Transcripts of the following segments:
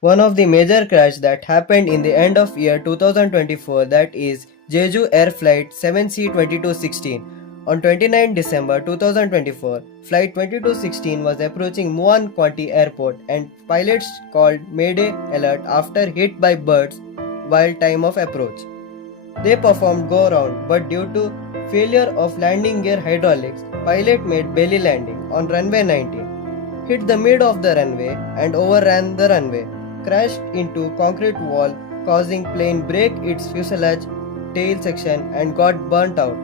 One of the major crash that happened in the end of year 2024, that is Jeju Air Flight 7C2216. On 29 December 2024, Flight 2216 was approaching Muan County Airport and pilots called Mayday alert after hit by birds while time of approach. They performed go round, but due to failure of landing gear hydraulics, pilot made belly landing on runway 19, hit the mid of the runway and overran the runway, crashed into concrete wall causing plane break its fuselage tail section and got burnt out.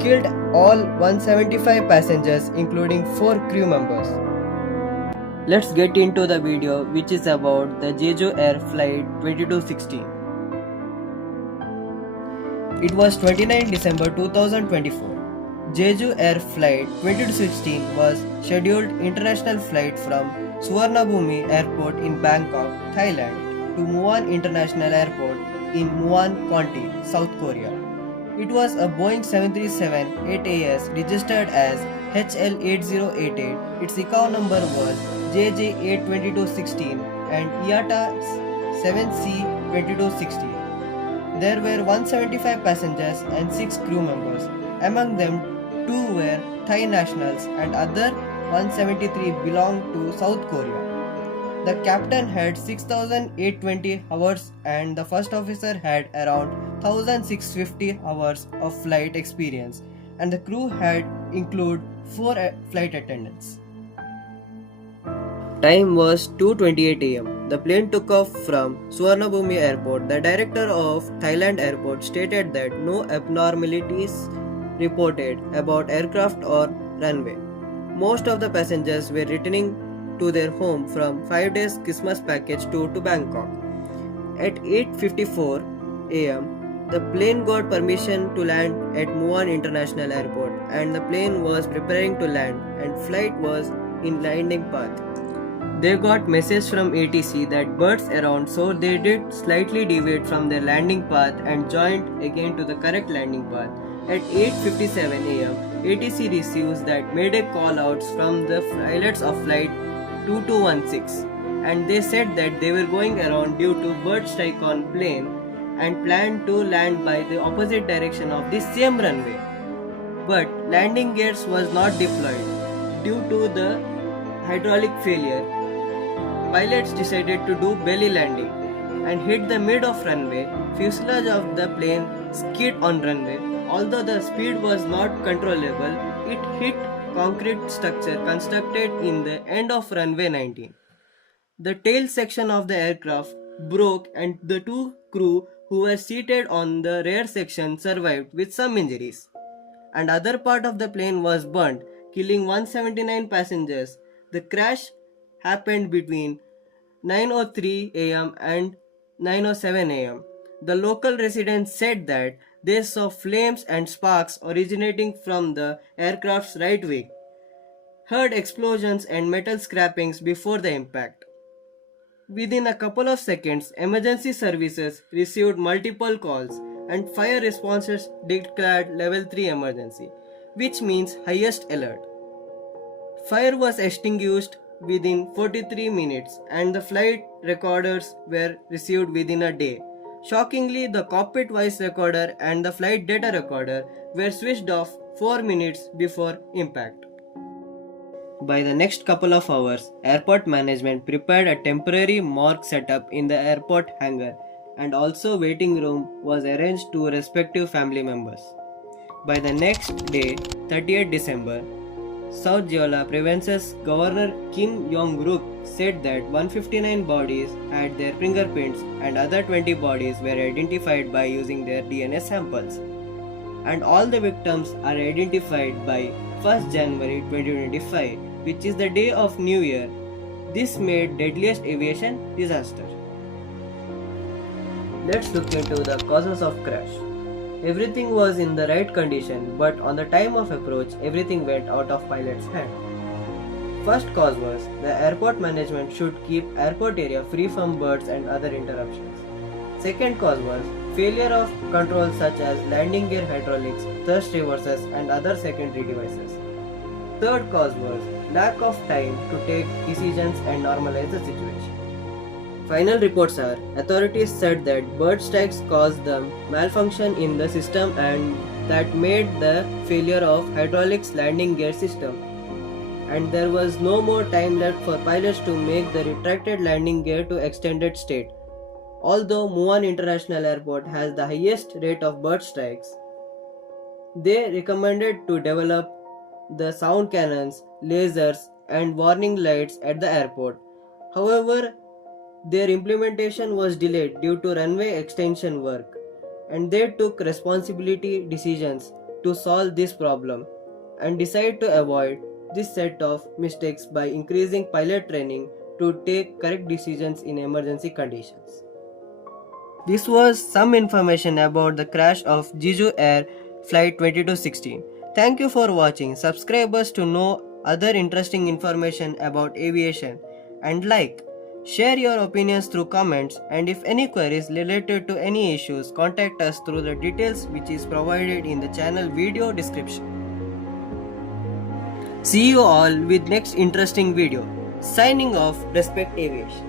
Killed all 175 passengers including 4 crew members. Let's get into the video which is about the Jeju Air Flight 2216. It was 29 December 2024. Jeju Air Flight 2216 was scheduled international flight from Suvarnabhumi Airport in Bangkok, Thailand to Muan International Airport in Muan County, South Korea. It was a Boeing 737-8AS registered as HL8088. Its ICAO number was JJ82216 and IATA 7C2216. There were 175 passengers and 6 crew members. Among them, 2 were Thai nationals and other 173 belonged to South Korea. The captain had 6,820 hours and the first officer had around 1,650 hours of flight experience, and the crew had include 4 flight attendants. Time was 2:28 am. The plane took off from Suvarnabhumi Airport. The director of Thailand Airport stated that no abnormalities reported about aircraft or runway. Most of the passengers were returning to their home from 5 days Christmas package tour to Bangkok. At 8:54 am, the plane got permission to land at Muan International Airport and the plane was preparing to land and flight was in landing path. They got message from ATC that birds around, so they did slightly deviate from their landing path and joined again to the correct landing path. At 8:57 am, ATC receives that mayday call-outs from the pilots of flight 2216 and they said that they were going around due to bird strike on plane and planned to land by the opposite direction of the same runway. But landing gears was not deployed due to the hydraulic failure. Pilots decided to do belly landing and hit the mid of runway. Fuselage of the plane skid on runway. Although the speed was not controllable, it hit concrete structure constructed in the end of runway 19. The tail section of the aircraft broke and the 2 crew who were seated on the rear section survived with some injuries. And other part of the plane was burnt, killing 179 passengers. The crash happened between 9:03 am and 9:07 am. The local residents said that they saw flames and sparks originating from the aircraft's right wing, heard explosions and metal scrapings before the impact. Within a couple of seconds, emergency services received multiple calls and fire responses declared level 3 emergency, which means highest alert. Fire was extinguished within 43 minutes and the flight recorders were received within a day. Shockingly, the cockpit voice recorder and the flight data recorder were switched off 4 minutes before impact. By the next couple of hours, airport management prepared a temporary morgue setup in the airport hangar and also waiting room was arranged to respective family members. By the next day, 30th December, South Jeolla Province's Governor Kim Yong-ruk said that 159 bodies had their fingerprints and other 20 bodies were identified by using their DNA samples. And all the victims are identified by 1st January 2025, which is the day of New Year. This made Deadliest aviation disaster. Let's look into the causes of crash. Everything was in the right condition, but on the time of approach, everything went out of pilot's hand. First cause was the airport management should keep airport area free from birds and other interruptions. Second cause was failure of controls such as landing gear hydraulics, thrust reversers and other secondary devices. Third cause was lack of time to take decisions and normalize the situation. Final reports are authorities said that bird strikes caused the malfunction in the system and that made the failure of hydraulics landing gear system. And there was no more time left for pilots to make the retracted landing gear to extended state. Although Muan International Airport has the highest rate of bird strikes, they recommended to develop the sound cannons, lasers, and warning lights at the airport. However, their implementation was delayed due to runway extension work, and they took responsibility decisions to solve this problem and decided to avoid this set of mistakes by increasing pilot training to take correct decisions in emergency conditions. This was some information about the crash of Jeju Air Flight 2216. Thank you for watching. Subscribe us to know other interesting information about aviation and share your opinions through comments, and if any queries related to any issues, contact us through the details which is provided in the channel video description. See you all with next interesting video. Signing off, Respect Aviation.